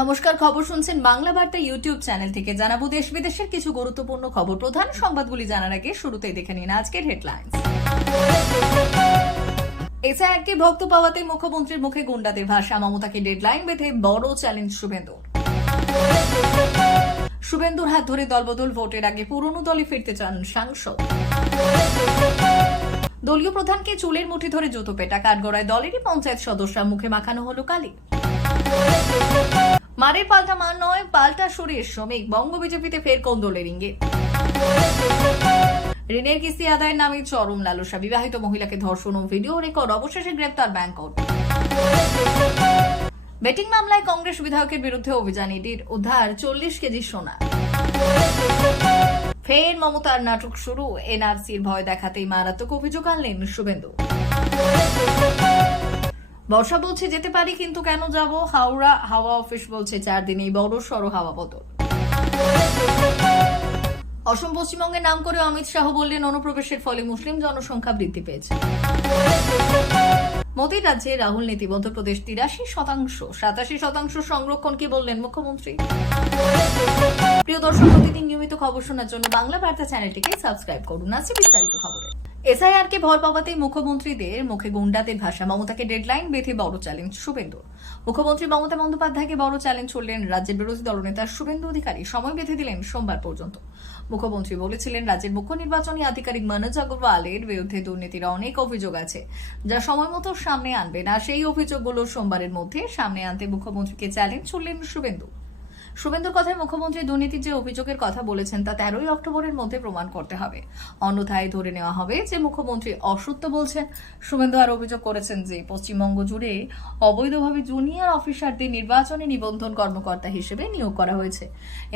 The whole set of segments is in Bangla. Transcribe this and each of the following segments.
নমস্কার, খবর শুনছেন বাংলা বার্তা ইউটিউব চ্যানেল থেকে। জানাব দেশ বিদেশের কিছু গুরুত্বপূর্ণ খবর। প্রধান সংবাদগুলি জানার আগে শুরুতেই দেখে নিন আজকের হেডলাইন্স এসআইআরকে ভক্ত পাওয়াতে মুখ্যমন্ত্রীর মুখে গুন্ডাদের ভাষা মমতাকে ডেডলাইন বেঁধে বড় চ্যালেঞ্জ শুভেন্দুর। শুভেন্দুর হাত ধরে দলবদল, ভোটের আগে পুরনো দলে ফিরতে চান সাংসদ। দলীয় প্রধানকে চুলের মুঠি ধরে জুতো পেটা, কাঠগড়ায় দলেরই পঞ্চায়েত সদস্যরা মুখে মাখানো হলো কালি। মারের পাল্টা মার নয়, পাল্টা সুরের শ্রমিক। বঙ্গ বিজেপিতে ফের কোন্দলের ইঙ্গিত। ঋণের কিস্তি আদায়ের নামে চরম লালসা। বিবাহিত মহিলাকে ধর্ষণ ও ভিডিও রেকর্ড, অবশেষে গ্রেপ্তার ব্যাংকট। বেটিং মামলায় কংগ্রেস বিধায়কের বিরুদ্ধে অভিযান ইডির। উদ্ধার চল্লিশ কেজি সোনা। ফের মমতার নাটক শুরু। এনআরসির ভয় দেখাতেই মারাত্মক অভিযোগ আনলেন শুভেন্দু। বর্ষা বলছে যেতে পারি, কিন্তু কেন যাব? হাওড়া, হাওয়া অফিস বলছে চার দিনেই বড় সড়ো হাওয়া বদল। অসম পশ্চিমবঙ্গের নাম করে অমিত শাহ বললেন, অনুপ্রবেশের ফলে মুসলিম জনসংখ্যা বৃদ্ধি পেয়েছে। মোদীর রাজ্যে রাহুল নীতি, মধ্যপ্রদেশ তিরাশি শতাংশ, সাতাশি শতাংশ সংরক্ষণ কি বললেন মুখ্যমন্ত্রী। প্রিয় দর্শক, প্রতিদিন নিয়মিত খবর শোনার জন্য বাংলা বার্তা চ্যানেলটিকে সাবস্ক্রাইব করুন। আছে বিস্তারিত খবরে। এসআইআর কে ভর পাওয়াতে মুখ্যমন্ত্রীদের মুখে গুন্ডাদের ভাষা। মমতাকে ডেডলাইন বেঁধে বড় চ্যালেঞ্জ শুভেন্দু মুখ্যমন্ত্রী মমতা বন্দ্যোপাধ্যায়কে বড় চ্যালেঞ্জ ছড়লেন রাজ্যের বিরোধী দলনেতা শুভেন্দু অধিকারী। সময় বেঁধে দিলেন সোমবার পর্যন্ত। মুখ্যমন্ত্রী বলেছিলেন, রাজ্যের মুখ্য নির্বাচনী আধিকারিক মনোজ আগরওয়ালের বিরুদ্ধে দুর্নীতির অনেক অভিযোগ আছে, যা সময় মতো সামনে আনবে না। সেই অভিযোগগুলো সোমবারের মধ্যে সামনে আনতে মুখ্যমন্ত্রীকে চ্যালেঞ্জ ছুড়লেন শুভেন্দু। শুভেন্দুর কথায় মুখ্যমন্ত্রী দুর্নীতির যে অভিযোগের কথা বলেছেন তা তেরোই অক্টোবরের মধ্যে প্রমাণ করতে হবে। অন্যথায় ধরে নেওয়া হবে যে মুখ্যমন্ত্রী অসত্য বলছেন। শুভেন্দু আর অভিযোগ করেছেন যে পশ্চিমবঙ্গ জুড়ে অবৈধভাবে জুনিয়র অফিসারদের নির্বাচনী নিবন্ধন কর্মকর্তা হিসেবে নিয়োগ করা হয়েছে।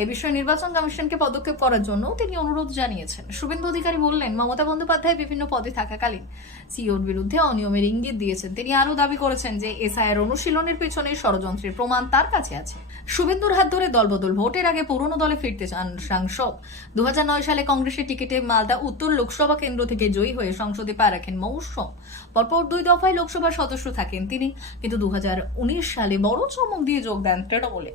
এ বিষয়ে নির্বাচন কমিশনকে পদক্ষেপ করার জন্য তিনি অনুরোধ জানিয়েছেন। শুভেন্দু অধিকারী বললেন, মমতা বন্দ্যোপাধ্যায় বিভিন্ন পদে থাকাকালীন সিওর বিরুদ্ধে অনিয়মের ইঙ্গিত দিয়েছেন। তিনি আরও দাবি করেছেন যে এসআইয়ের অনুশীলনের পেছনে ষড়যন্ত্রের প্রমাণ তার কাছে আছে। শুভেন্দুর হাত ধরে দলবদল। ভোটের আগে পুরনো দলে ফিরতে চান সাংসদ। দু হাজার নয় সালে কংগ্রেসের টিকিটে মালদা উত্তর লোকসভা কেন্দ্র থেকে জয়ী হয়ে সংসদে পা রাখেন মৌসুম। পরপর দুই দফায় লোকসভার সদস্য থাকেন তিনি, কিন্তু দু সালে বড় চমক দিয়ে যোগ দেন তৃণমূলে।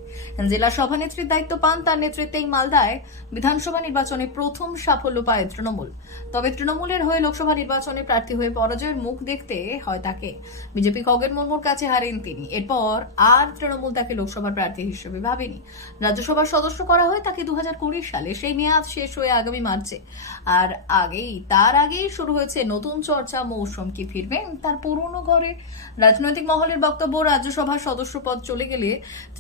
জেলা সভানেত্রীর দায়িত্ব পান তার নেতৃত্বেই মালদায় বিধানসভা নির্বাচনে প্রথম সাফল্য পায় তৃণমূল। তবে তৃণমূলের হয়ে লোকসভা নির্বাচনে প্রার্থী হয়ে পরাজয়ের মুখ দেখতে হয় তাকে। বিজেপি খগেন মুর্মুর কাছে হারেন তিনি। এরপর আর তৃণমূল তাকে লোকসভার প্রার্থী হিসেবে ভাবেনি। রাজ্যসভার সদস্য করা হয় তাকে দু হাজার কুড়ি সালে। সেই মেয়াদ শেষ হয়ে আগামী মার্চে। আর আগেই, তার আগেই শুরু হয়েছে নতুন চর্চা, মৌসুম কি ফিরবেন তার পুরনো ঘরে রাজনৈতিক মহলের বক্তব্য, রাজ্যসভার সদস্য পদ চলে গেলে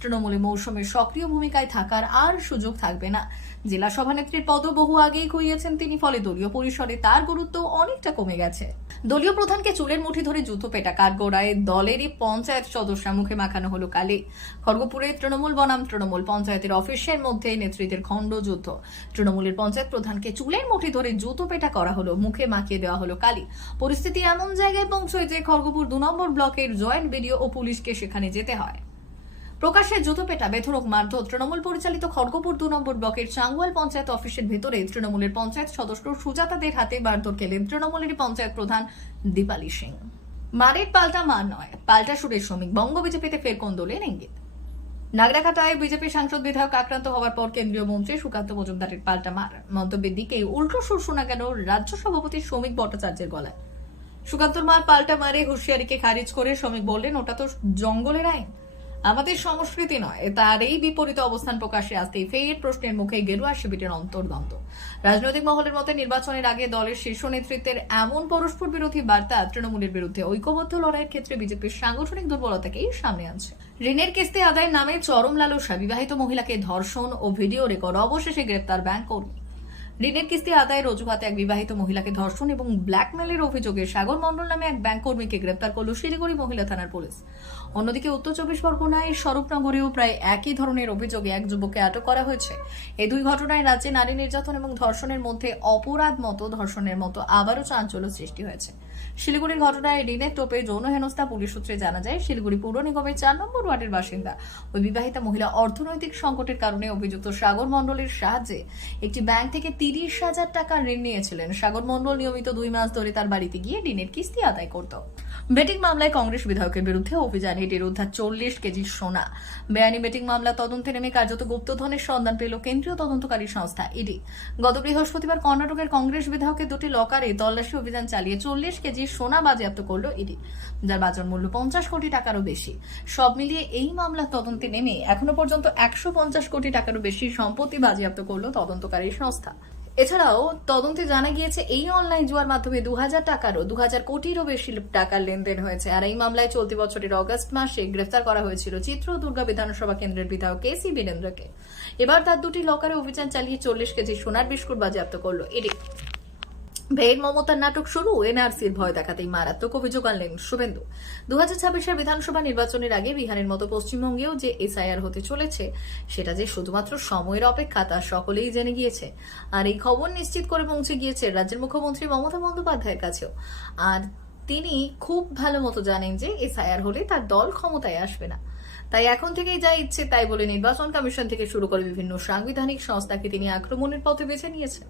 তৃণমূলে মৌসুমের সক্রিয় ভূমিকায় থাকার আর সুযোগ থাকবে না। জেলা সভানেত্রীর পদও বহু আগেই খুইয়েছেন তিনি, ফলে দলীয় পরিসরে তার গুরুত্ব অনেকটা কমে গেছে। দলীয় প্রধানকে চুলের মুঠি ধরে জুতো পেটা কাঠগোড়ায় দলেরই পঞ্চায়েত সদস্য মুখে মাখানো হলো কালে। খড়গপুরে তৃণমূল বনাম তৃণমূল পঞ্চায়েতের অফিসের মধ্যে নেতৃত্বের খণ্ড যুদ্ধ। তৃণমূলের পঞ্চায়েত প্রধানকে চুলের মুঠি ধরে জুতো পেটা করা হলো, মুখে মাখিয়ে দেওয়া হলো কালি। পরিস্থিতি এমন জায়গায় পৌঁছয় যে খড়গপুর দু নম্বর ব্লকের জয়েন্ট বিডিও ও পুলিশকে সেখানে যেতে হয়। প্রকাশ্যে জুতো পেটা বেধরক মারধর তৃণমূল পরিচালিত খড়গপুর দু নম্বর ব্লকের চাঙ্গুয়াল পঞ্চায়েত অফিসের ভেতরে তৃণমূলের পঞ্চায়েত সদস্য সুজাতাদের হাতে মারধর খেলেন তৃণমূলের পঞ্চায়েত প্রধান দীপালি সিং। মারের পাল্টা মার নয়, পাল্টা সুরের শ্রমিক, বঙ্গ বিজেপিতে ফের কোন্দলের ইঙ্গিত। নাগরাকাটায় বিজেপি সাংসদ বিধায়ক আক্রান্ত হওয়ার পর কেন্দ্রীয় মন্ত্রী সুকান্ত মজুমদারের পাল্টা মার। মন্তব্যের দিকে উল্টো সুর শোনা গেল রাজ্য সভাপতি শ্রমিক ভট্টাচার্যের গলায়। সুকান্তর মার পাল্টা মারে হুঁশিয়ারিকে খারিজ করে শ্রমিক বললেন, ওটা তো জঙ্গলের আইন। আমাদের সংস্কৃতি নয়, তার এই বিপরীত অবস্থান প্রকাশে আসতেই ফের প্রশ্নের মুখে গেরুয়া শিবিরের অন্তর্দ্বন্দ্ব। রাজনৈতিক মহলের মতে নির্বাচনের আগে দলের শীর্ষ নেতৃত্বের এমন পরস্পর বিরোধী বার্তা তৃণমূলের বিরুদ্ধে ঐক্যবদ্ধ লড়াইয়ের ক্ষেত্রে বিজেপির সাংগঠনিক দুর্বলতাকেই সামনে আনছে। ঋণের কিস্তি আদায়ের নামে চরম লালসা, বিবাহিত মহিলাকে ধর্ষণ ও ভিডিও রেকর্ড অবশেষে গ্রেপ্তার ব্যাংক কর্মী। ঋণের কিস্তি আদায়ের অজুহাতে এক বিবাহিত মহিলাকে ধর্ষণ এবং ব্ল্যাকমেলের অভিযোগে সাগর মণ্ডল নামে এক ব্যাংক কর্মীকে গ্রেপ্তার করল শিলিগুড়ি মহিলা থানার পুলিশ। অন্যদিকে উত্তর চব্বিশ পরগনায় স্বরূপনগরেও প্রায় একই ধরনের অভিযোগে এক যুবককে আটক করা হয়েছে। এই দুই ঘটনায় রাজ্যে নারী নির্যাতন এবং ধর্ষণের মধ্যে অপরাধ মতো ধর্ষণের মতো আবারও চাঞ্চল্য সৃষ্টি হয়েছে। শিলিগুড়ির ঘটনায় ঋণের টোপে যৌন হেনস্থা পুলিশ সূত্রে জানা যায়, শিলিগুড়ি পৌর নিগমের চার নম্বর ওয়ার্ডের বাসিন্দা। ওই বিবাহিতা মহিলা অর্থনৈতিক সংকটের কারণে অভিযুক্ত সাগর মণ্ডলের সাহায্যে একটি ব্যাংক থেকে তিরিশ হাজার টাকা ঋণ নিয়েছিলেন। সাগর মণ্ডল নিয়মিত দুই মাস ধরে তার বাড়িতে গিয়ে ঋণের কিস্তি আদায় করত। বেটিং মামলায় কংগ্রেস বিধায়কের বিরুদ্ধে অভিযান এটির উদ্ধার চল্লিশ কেজি সোনা। বেআইনি বেটিং মামলা তদন্তে নেমে কার্যত গুপ্তধনের সন্ধান পেল কেন্দ্রীয় তদন্তকারী সংস্থা, ইডি। গত বৃহস্পতিবার কর্ণাটকের কংগ্রেস বিধায়কের দুটি লকারে তল্লাশি অভিযান চালিয়ে চল্লিশ কেজি সোনা বাজেয়াপ্ত করল ইডি, যার বাজার মূল্য পঞ্চাশ কোটি টাকারও বেশি। সব মিলিয়ে এই মামলার তদন্তে নেমে এখনও পর্যন্ত একশো পঞ্চাশ কোটি টাকারও বেশি সম্পত্তি বাজেয়াপ্ত করল তদন্তকারী সংস্থা। এছাড়াও তদন্তে জানা গিয়েছে, এই অনলাইন জুয়ার মাধ্যমে দু হাজার টাকারও দু হাজার কোটিরও বেশি টাকার লেনদেন হয়েছে। আর এই মামলায় চলতি বছরের অগস্ট মাসে গ্রেফতার করা হয়েছিল চিত্র দুর্গা বিধানসভা কেন্দ্রের বিধায়ক কে সি বীরেন্দ্রকে। এবার তার দুটি লকারে অভিযান চালিয়ে চল্লিশ কেজি সোনার বিস্কুট বাজেয়াপ্ত করল এটি ভেদ মমতার নাটক শুরু, এনআরসির ভয় দেখাতেই মারাত্মক অভিযোগ আনলেন শুভেন্দু। দু হাজার বিধানসভা নির্বাচনের আগে বিহারের মতো পশ্চিমবঙ্গেও যে এসআইআর হতে চলেছে, সেটা যে শুধুমাত্র সময়ের অপেক্ষা তা সকলেই জেনে গিয়েছে। আর এই খবর নিশ্চিত করে পৌঁছে গিয়েছে রাজ্যের মুখ্যমন্ত্রী মমতা বন্দ্যোপাধ্যায়ের কাছেও। আর তিনি খুব ভালো মতো জানেন যে এসআইআর হলে তার দল ক্ষমতায় আসবে না। তাই এখন থেকেই যা ইচ্ছে তাই বলে নির্বাচন কমিশন থেকে শুরু করে বিভিন্ন সাংবিধানিক সংস্থাকে তিনি আক্রমণের পথে বেছে নিয়েছেন।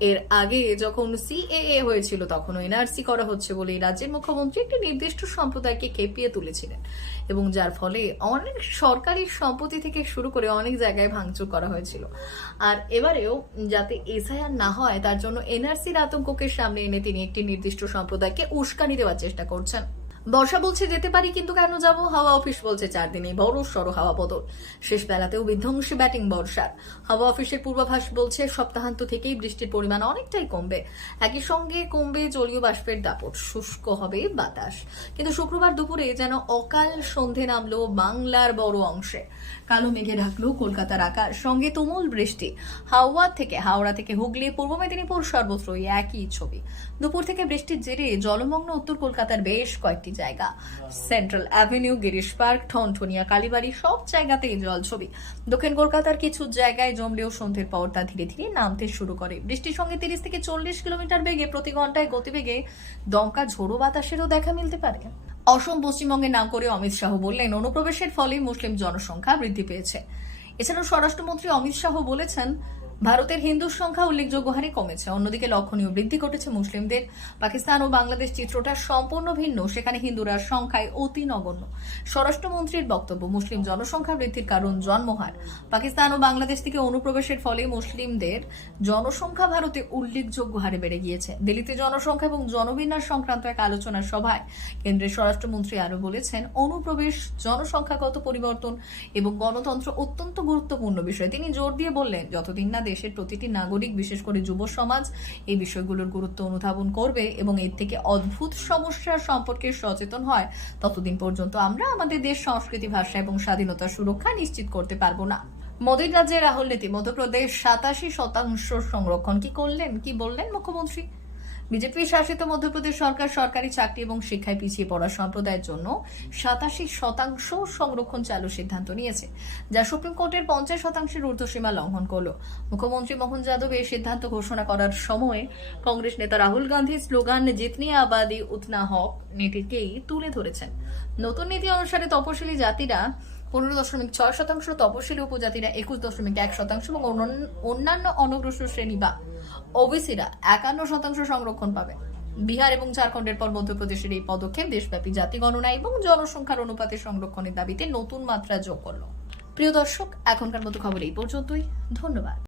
এর আগে যখন সিএএ হয়েছিল, তখন এনআরসি করা হচ্ছে বলে রাজ্যের মুখ্যমন্ত্রী একটি নির্দিষ্ট সম্প্রদায়কে খেপিয়ে তুলেছিলেন। এবং যার ফলে অনেক সরকারি সম্পত্তি থেকে শুরু করে অনেক জায়গায় ভাঙচুর করা হয়েছিল। আর এবারেও যাতে এসআইআর না হয়, তার জন্য এনআরসির আতঙ্ককে সামনে এনে তিনি একটি নির্দিষ্ট সম্প্রদায়কে উস্কানি দেওয়ার চেষ্টা করছেন। বর্ষা বলছে যেতে পারি, কিন্তু কেন যাব? হাওয়া অফিস বলছে চার দিনে বড় সড়ো হাওয়া বদল। শেষ বেলাতেও বিধ্বংসী ব্যাটিং বর্ষার। হাওয়া অফিসের পূর্বাভাস বলছে, সপ্তাহান্ত থেকেই বৃষ্টির পরিমাণ অনেকটাই কমবে। একই সঙ্গে কমবে জলীয় বাষ্পের দাপট। শুষ্ক হবে বাতাস। কিন্তু শুক্রবার দুপুরে যেন অকাল সন্ধে নামলো বাংলার বড় অংশে। কালো মেঘে ঢাকলো কলকাতার আকাশ। সঙ্গে তুমুল বৃষ্টি। হাওয়া থেকে হাওড়া থেকে হুগলি, পূর্ব মেদিনীপুর সর্বত্রই একই ছবি। দুপুর থেকে বৃষ্টির জেরে জলমগ্ন উত্তর কলকাতার বেশ কয়েকটি জায়গা। Central avenue Girish park Thanthania Kalibari সব জায়গাতেই জল ছবি। দক্ষিণ কলকাতার কিছু জায়গায় জমলেও সন্ধ্যের পর তা ধীরে ধীরে নামতে শুরু করে। বৃষ্টির সঙ্গে তিরিশ থেকে চল্লিশ কিলোমিটার বেগে প্রতি ঘন্টায় গতিবেগে দমকা ঝোড়ো বাতাসেরও দেখা মিলতে পারে। অসম, পশ্চিমবঙ্গের নাম করে অমিত শাহ বললেন, অনুপ্রবেশের ফলে মুসলিম জনসংখ্যা বৃদ্ধি পেয়েছে। এছাড়াও স্বরাষ্ট্রমন্ত্রী অমিত শাহ বলেছেন ভারতের হিন্দুর সংখ্যা উল্লেখযোগ্য হারে কমেছে। অন্যদিকে লক্ষণীয় বৃদ্ধি ঘটেছে মুসলিমদের। পাকিস্তান ও বাংলাদেশ চিত্রটা সম্পূর্ণ ভিন্ন। সেখানে হিন্দুরা সংখ্যায় অতি নগণ্য। স্বরাষ্ট্রমন্ত্রীর বক্তব্য, মুসলিম জনসংখ্যা বৃদ্ধির কারণ জন্মহার। পাকিস্তান ও বাংলাদেশ থেকে অনুপ্রবেশের ফলে মুসলিমদের জনসংখ্যা ভারতে উল্লেখযোগ্য হারে বেড়ে গিয়েছে। দিল্লিতে জনসংখ্যা এবং জনবিন্যাস সংক্রান্ত এক আলোচনা সভায় কেন্দ্রের স্বরাষ্ট্রমন্ত্রী আরও বলেছেন, অনুপ্রবেশ, জনসংখ্যাগত পরিবর্তন এবং গণতন্ত্র অত্যন্ত গুরুত্বপূর্ণ বিষয়। তিনি জোর দিয়ে বললেন, যতদিন না দেশের প্রতিটি নাগরিক, বিশেষ করে যুব সমাজ, এই বিষয়গুলোর গুরুত্ব অনুধাবন করবে এবং এর থেকে অদ্ভুত সমস্যার সম্পর্কে সচেতন হয়। ততদিন পর্যন্ত আমরা আমাদের দেশ সংস্কৃতি, ভাষা এবং স্বাধীনতা সুরক্ষা নিশ্চিত করতে পারব না। মোদীর রাজ্যে রাহুল নীতি মধ্যপ্রদেশ সাতাশি শতাংশ সংরক্ষণ কি করলেন? কি বললেন মুখ্যমন্ত্রী? বিজেপি শাসিত মধ্যপ্রদেশ সরকার সরকারি চাকরি এবং শিক্ষায় পিছিয়ে পড়া সম্প্রদায়ের জন্য সাতাশি শতাংশ সংরক্ষণ চালুর সিদ্ধান্ত নিয়েছে, যা সুপ্রিম কোর্টের পঞ্চাশ শতাংশের ঊর্ধ্বসীমা লঙ্ঘন করল। মুখ্যমন্ত্রী মোহন যাদব এই সিদ্ধান্ত ঘোষণা করার সময় কংগ্রেস নেতা রাহুল গান্ধীর স্লোগান, জিতনি আবাদি উতনা হক নীতিকেই তুলে ধরেছেন। নতুন নীতি অনুসারে তপশিলি জাতিরা পনেরো দশমিক ছয় শতাংশ তপশিলি উপজাতিরা একুশ দশমিক এক শতাংশ এবং অন্যান্য- অনগ্রসর শ্রেণি বা ওবিসিরা একান্ন শতাংশ সংরক্ষণ পাবে। বিহার এবং ঝাড়খণ্ডের পর মধ্যপ্রদেশের এই পদক্ষেপ দেশব্যাপী জাতি গণনা এবং জনসংখ্যার অনুপাতে সংরক্ষণের দাবিতে নতুন মাত্রা যোগ করল। প্রিয় দর্শক, এখনকার মতো খবর এই পর্যন্তই। ধন্যবাদ।